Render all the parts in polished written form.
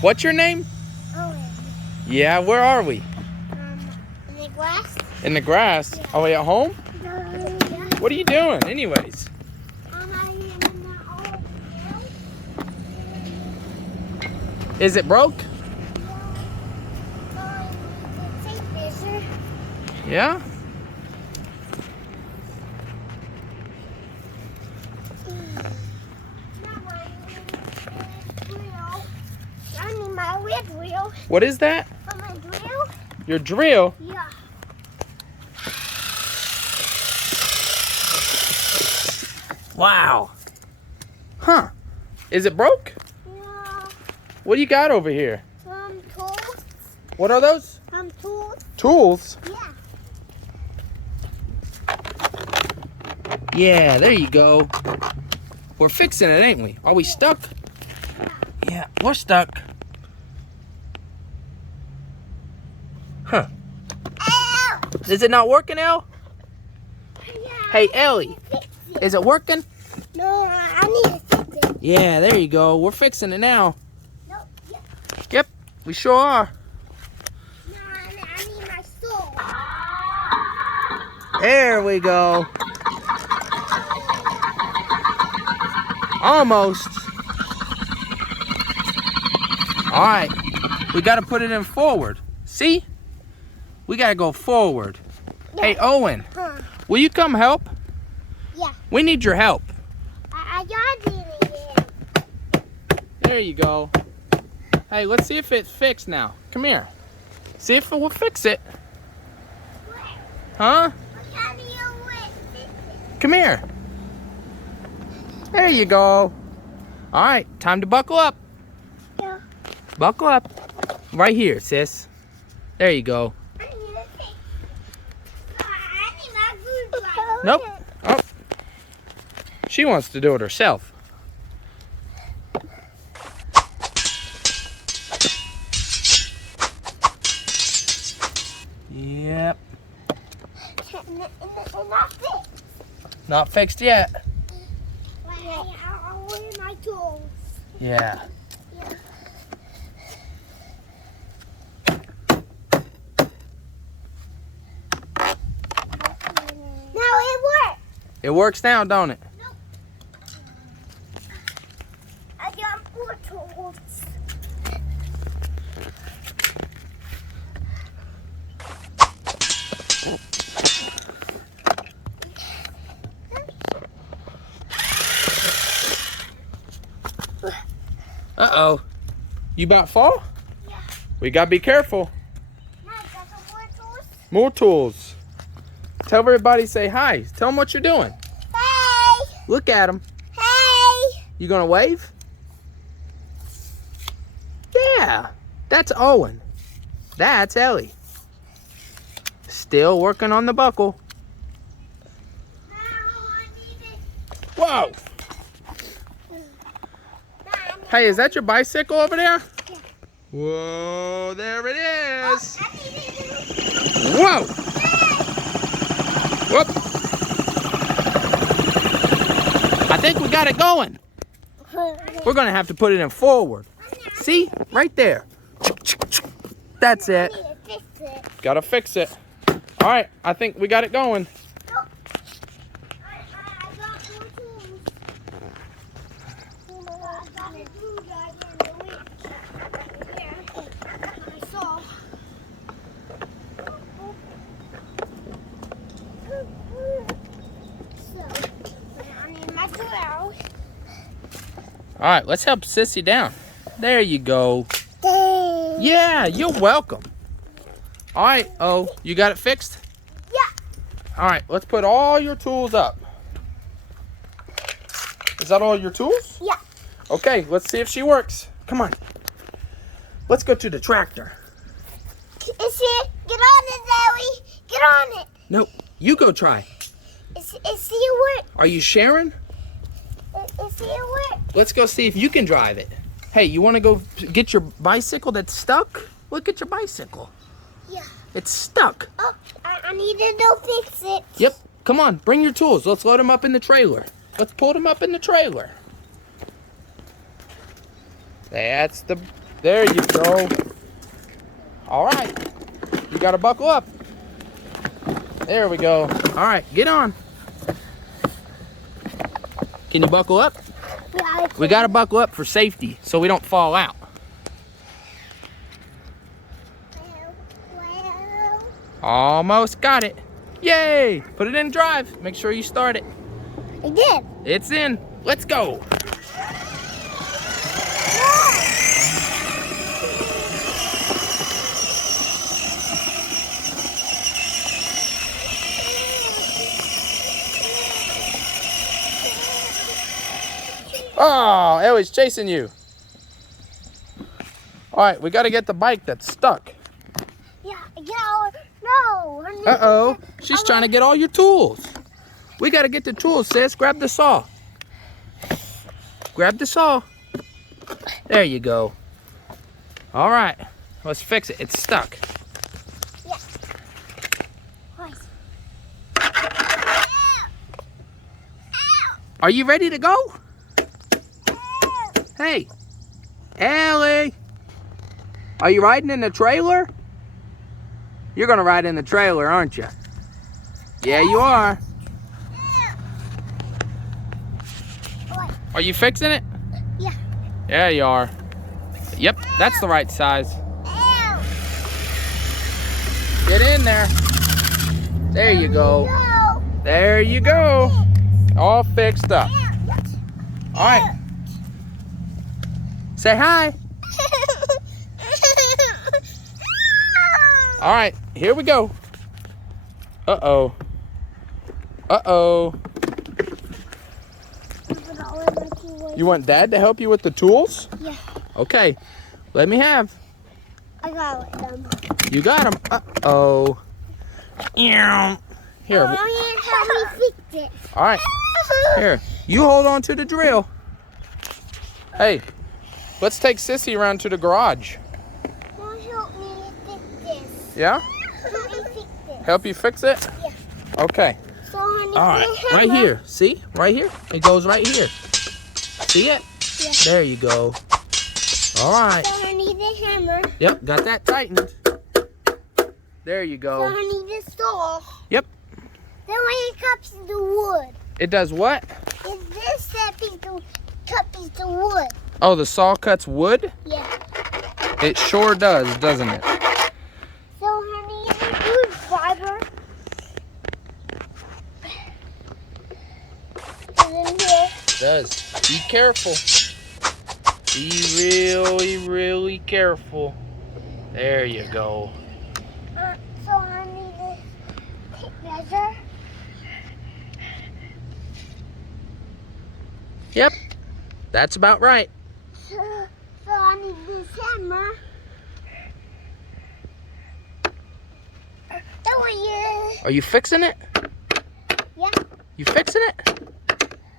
What's your name? Owen. Yeah, where are we? In the grass. In the grass? Yeah. Are we at home? Yeah. What are you doing anyways? I'm in the old field. Is it broke? Yeah? I need my wheel drill. What is that? For my drill? Your drill? Yeah. Wow. Huh. Is it broke? Yeah. What do you got over here? Tools. What are those? Tools. Tools? Yeah. Yeah, there you go. We're fixing it, ain't we? Are we stuck? Yeah, we're stuck. Huh. Ow! Is it not working, Elle? Yeah, Hey, Ellie. fix it. Is it working? No, I need to fix it. Yeah, there you go. We're fixing it now. No, yep. Yep, we sure are. No, I need my soul. There we go. Almost. All right, we got to put it in forward. See? We got to go forward. Yeah. Hey, Owen, Huh. will you come help? Yeah. We need your help. I got it again. There you go. Hey, let's see if it's fixed now. Come here. See if it will fix it. Huh? How do you fix it? Come here. There you go. All right, time to buckle up. Yeah. Buckle up. Right here, sis. There you go. I need to fix it. I need my screwdriver. Nope. Oh. She wants to do it herself. Yep. Not fixed. Not fixed yet. I want my tools. Yeah. Now it works. It works now, don't it? I got more tools. Uh-oh. You about to fall? Yeah. We gotta be careful. Now I got some more tools. More tools. Tell everybody, say hi. Tell them what you're doing. Hey! Look at them. Hey! You gonna wave? Yeah. That's Owen. That's Ellie. Still working on the buckle. Now I need it. Whoa. Hey, is that your bicycle over there? Yeah. Whoa, there it is. I need it. Whoa. Whoop. I think we got it going. We're gonna have to put it in forward. See? Right there. That's I it. need to fix it. Gotta fix it. All right, I think we got it going. I got more tools. I got a screwdriver and the winch. Here. I saw. So, I need my drill. All right, let's help Sissy down. There you go. Dang. Yeah, you're welcome. All right, oh, you got it fixed? Yeah. All right, let's put all your tools up. Is that all your tools? Yeah. Okay, let's see if she works. Come on. Let's go to the tractor. Is it? Get on it, Zoe. Get on it. Nope, you go try. Is it work? Are you sharing? Is it work? Let's go see if you can drive it. Hey, you want to go get your bicycle that's stuck? Look at your bicycle. Yeah. It's stuck. Oh, I need to go fix it. Yep. Come on, bring your tools. Let's load them up in the trailer. Let's pull them up in the trailer. That's the There you go. All right. You got to buckle up. There we go. All right, get on. Can you buckle up? Yeah, We got to buckle up for safety so we don't fall out. Well. Almost got it. Yay! Put it in drive. Make sure you start it. I did. It's in. Let's go. Oh, Ellie's chasing you. All right, we got to get the bike that's stuck. Yeah, no. Uh-oh. She's trying to get all your tools. We got to get the tools, sis. Grab the saw. Grab the saw. There you go. All right. Let's fix it. It's stuck. Yeah. Nice. Are you ready to go? Hey. Ellie. Are you riding in the trailer? You're going to ride in the trailer, aren't you? Yeah, you are. Are you fixing it? Yeah. Yeah, you are. Yep, that's the right size. Get in there. There you go. There you go. All fixed up. All right. Say hi. All right, here we go. Uh-oh. Uh-oh. You want Dad to help you with the tools? Yeah. Okay, let me have. I got them. You got them. Uh-oh. Here. Help me fix it. All right, here. You hold on to the drill. Hey, let's take Sissy around to the garage. Help me fix this. Yeah? Help me fix this. Help you fix it? Yeah. Okay. So, honey, All right, right here. See? Right here. It goes right here. See it? Yeah. There you go. All right. So, I need the hammer. Yep, got that tightened. There you So, go. I need the saw. Yep. Then when it cuts the wood, It does what? is this that piece of cut piece of wood? Oh, the saw cuts wood? Yeah. It sure does, doesn't it? So, honey, is it good fiber? Is in here? It does. Be careful. Be really, really careful. There you go. So, I need to take measure. Yep. That's about right. So I need this hammer. That one, yeah. Are you fixing it? Yeah. You fixing it?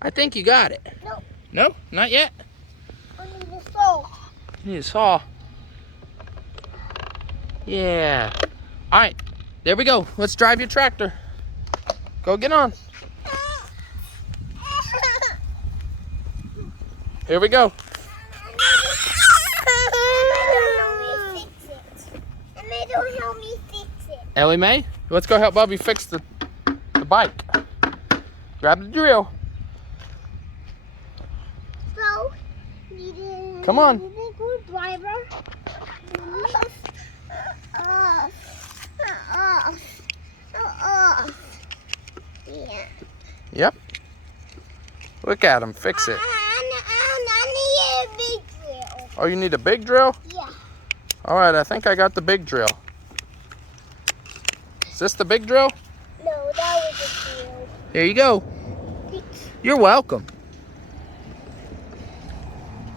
I think you got it. No. No? Not yet? I need the saw. You need a saw. Yeah. All right. There we go. Let's drive your tractor. Go get on. Here we go. Don't help me fix it. Ellie Mae, let's go help Bubby fix the bike. Grab the drill. So, Come on. Need a good driver. Yeah. Yep. Look at him fix it. I need a big drill. Oh, you need a big drill? Yeah. All right, I think I got the big drill. Is this the big drill? No, that was a drill. Here you go. You're welcome.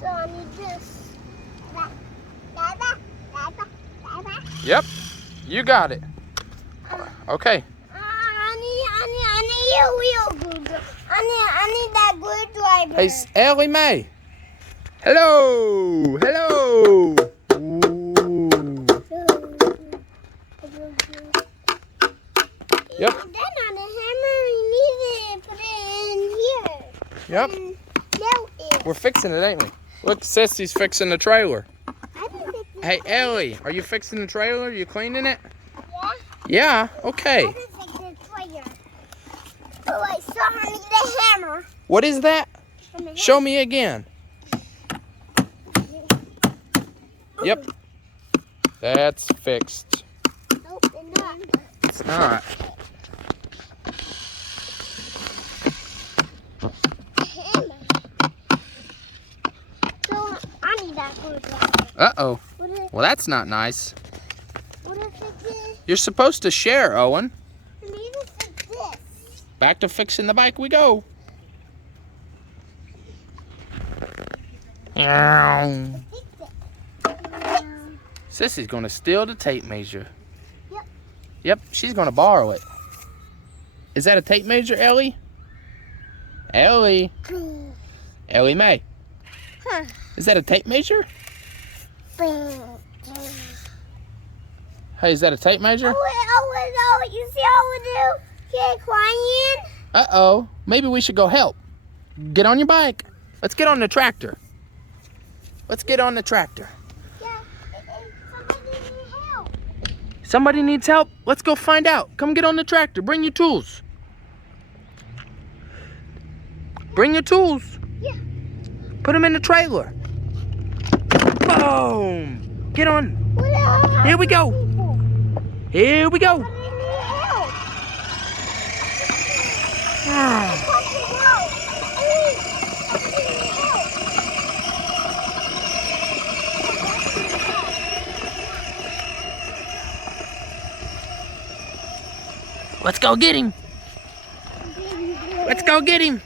So I need this. Yep. You got it. Okay. I need a real good. I need that good driver. Hey, Ellie Mae. Hello. Hello. Ooh. Yep. And then on the hammer, you need to put it in here. Yep. And melt it. We're fixing it, ain't we? Look, Sissy's fixing the trailer. I Hey, Ellie, are you fixing the trailer? You cleaning it? Yeah. Yeah, okay. I just fixed the trailer. Oh, I saw her need a hammer. What is that? Show me again. Yep. That's fixed. Nope, it's not. It's not. Hammer. So, I need that for Uh-oh. What if, Well, that's not nice. what if it is? You're supposed to share, Owen. Maybe it's this. Back to fixing the bike we go. Meow. Fix it. Sissy's gonna steal the tape measure. Yep. Yep, she's gonna borrow it. Is that a tape measure, Ellie? Ellie. Ellie Mae. Huh. Is that a tape measure? Hey, is that a tape measure? Oh, you see how we do? She crying? Uh-oh. Maybe we should go help. Get on your bike. Let's get on the tractor. Let's get on the tractor. Yeah, somebody needs help. Somebody needs help? Let's go find out. Come get on the tractor. Bring your tools. Bring your tools. Yeah. Put them in the trailer. Boom. Get on. Here we go. Here we go. Somebody needs help. Ah. Somebody needs help. Let's go get him. Let's go get him.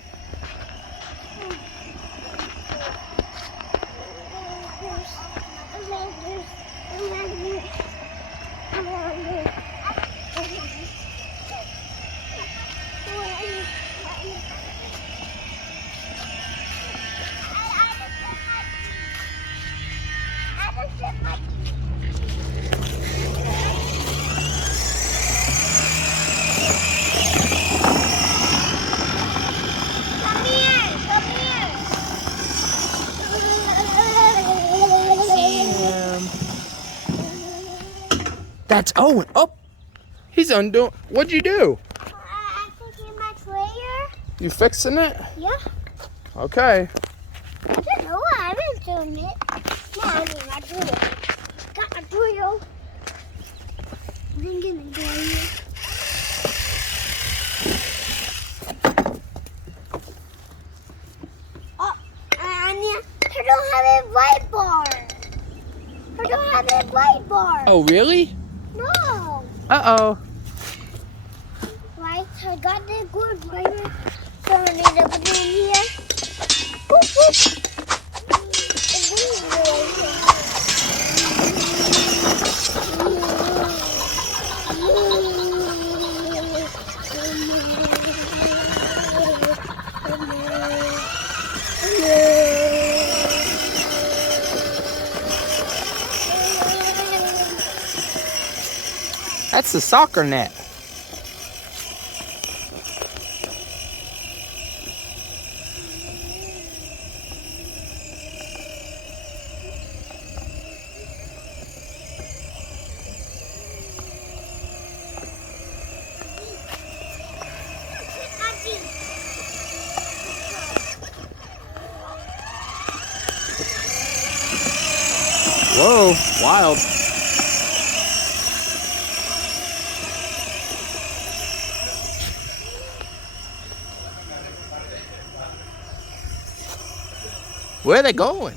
That's Owen. Oh, he's undoing. What'd you do? I fixing my trailer. You fixing it? Yeah. Okay. I don't know why I've been doing it. Now I need my drill. Got my drill. I'm gonna go here. Oh, Anya, I don't have a white bar. I don't have a white bar. Oh, really? No. Uh-oh. Right, I got the good driver. So I need to put it in here. Boop, boop. That's the soccer net. Whoa, wild. Where are they going?